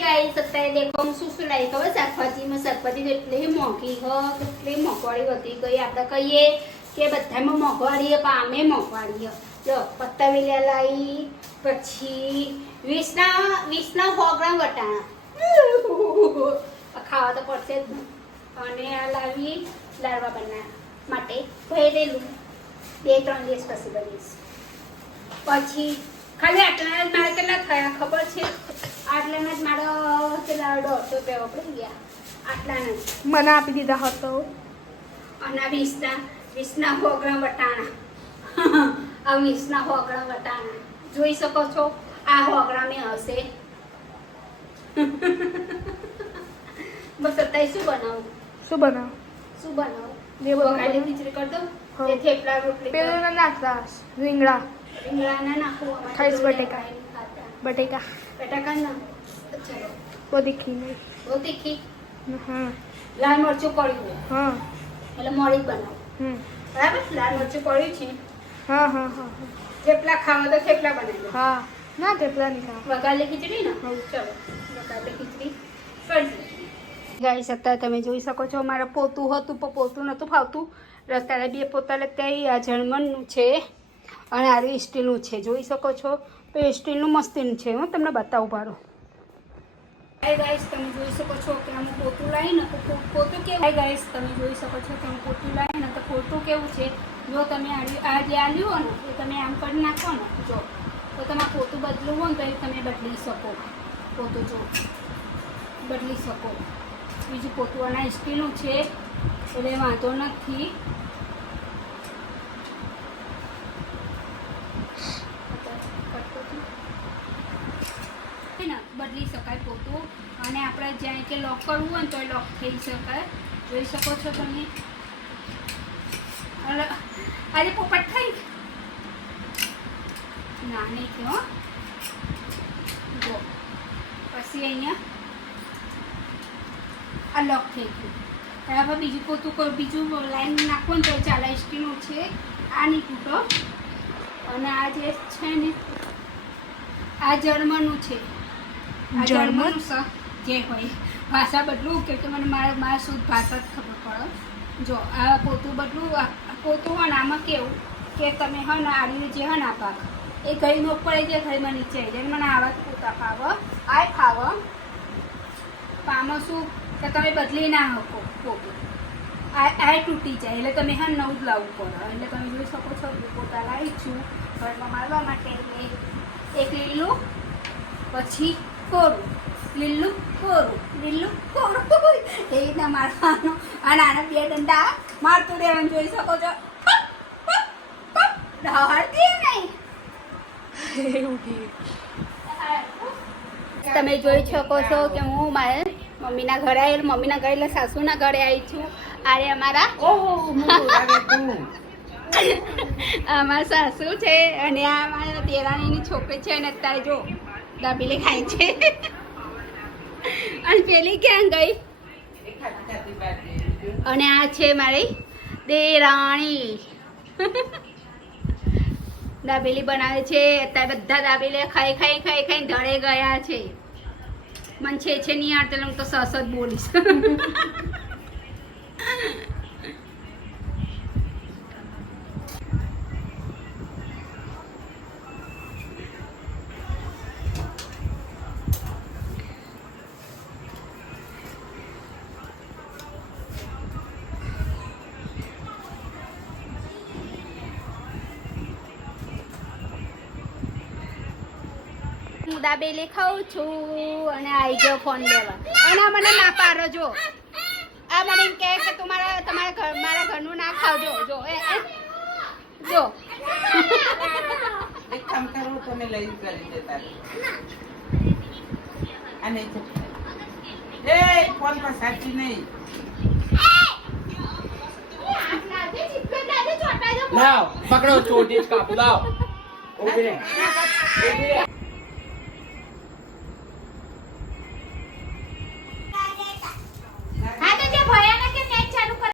guys અત્યારે દેખો હું શું લાવી ખબર શાકભાજીમાં શાકભાજી એટલી મોંઘી કેટલી મોંઘવારી વધી ગઈ આપણે કહીએ કે બધામાં મોંઘવારી પામે મોંઘવારી જો પત્તાવેલિયા લાવી પછી 20 ના 100 ગ્રામ વટાણા ખાવા તો પડશે જ અને આ લાવી લાડવા બનાવવા માટે ભરેલું 2-3 દિવસ પછી બનીશ પછી ખાલી આટલા મારે કેટલા થયા ખબર છે આટલાના જ મારો કેટલા 150 રૂપિયા પડી ગયા આટલાના મને આપી દીધા હતો અને 20 ના 100 ગ્રામ વટાણા આ 20 ના 100 ગ્રામ વટાણા જોઈ શકો છો આ 100 ગ્રામે હશે બસ અત્યારે શું બનાવું બકાલી ખીચડી કરી દઉં તે થેપલા રોટલી પેલું ના નાખતા રીંગણા ના નાખું ખાઈશ બટેકા ના ચલો બહુ તીખી હા લાલ મરચું પડ્યું હા એટલે મોડી બનાવું બરાબર લાલ મરચું પડ્યું છે હા થેપલા ખાવા તો થેપલા બનાવી દો હા ના થેપલા નહીં ખાવા વઘારેલી ખીચડી ને ચલો વઘારેલી ખીચડી કરી ગાઈસ અત્યારે તમે જોઈ શકો છો મારે પોતું હતું પણ પોતું નહોતું ફાવતું રસ્તાને 2 પોતા લેતા આ જર્મનનું છે અને આ સ્ટીલનું છે જોઈ શકો છો તો સ્ટીલનું મસ્તીનું છે હું તમને બતાવું પાડો ગાઈસ તમે જોઈ શકો છો કે હું પોતું લાવીને તો પોતું કેવું ગાઈસ તમે જોઈ શકો છો કે હું પોતું લાવીને તો પોતું કેવું છે જો તમે આ જે આલ્યું હોય ને એ તમે આમ કરી નાખો ને જો તો તમે પોતું બદલવું હોય ને તો એ તમે બદલી શકો પોતું જો બદલી શકો બીજું પોતું આના સ્ટીલનું છે એટલે વાંધો નથી બદલી શકાય પોતું અને આપણે જ્યાં કે લોક કરવું હોય ને તો લોક થઈ શકાય જોઈ શકો છો તમે આજે પોપટ થઈ ના નહીં થયો જો પછી અહીંયા આ લોક થઈ ગયું હવે બીજું પોતું બીજું લાઈન નાખવું ને તો ચાલે સ્ટીલનું છે આ નહીં તૂટો અને આ જે છે ને આ જર્મનનું છે જર્મન જે હોય ભાષા બદલું કે મને મારા શુદ્ધ ભાષા જ ખબર પડે જો આ પોતું બદલું પોતું હોય ને આમાં કેવું કે તમે હો ને આડી જે હોય ને આ પાક એ ઘડીમાં ઉપર આવી જાય ઘડીમાં નીચે આવી જાય મને આવા પોતા ફાવ આ ફાવ આમાં શું કે તમે બદલી ના શકો પોતું આ તૂટી જાય એટલે તમે હા નવું જ લાવવું પડે એટલે તમે જોઈ શકો છો પોતા લાવી છું ઘરમાં મારવા માટે એક લીલું પછી કોરું લીલું કોરું એ રીતના મારવાનું અને આના 2 દંડા મારતું રહેવાનું જોઈ શકો છો દહાડતી નહીં તમે જોઈ શકો છો કે હું મારે મમ્મીના ઘરે આવેલ મમ્મીના ઘરે એટલે સાસુના ઘરે આવી છું આરે અમારા અમારા સાસુ છે અને આ અમારા દેરાણીની છોકરી છે અને અત્યારે જો દાબેલી ખાય છે અને પેલી ક્યાં ગઈ અને આ છે મારી દેરાણી દાબેલી બનાવે છે અત્યારે બધા દાબેલી ખાઈ ઢળે ગયા છે મને છે નહીં આવડે હું તો સસ જ બોલીશ હું દાબેલી ખાઉં છું અને આવી ગયો ફોન લેવા અને આ મને ના પાડો જો આ મને એમ કહે કે મારા ઘરનું ના ખાવજો જો જો એક કામ કરો તમે લઈ કરી દેતા અને એ ફોન પર સાચી નહીં લાવ પકડો ચોટી કાપુ લાવ ઓકે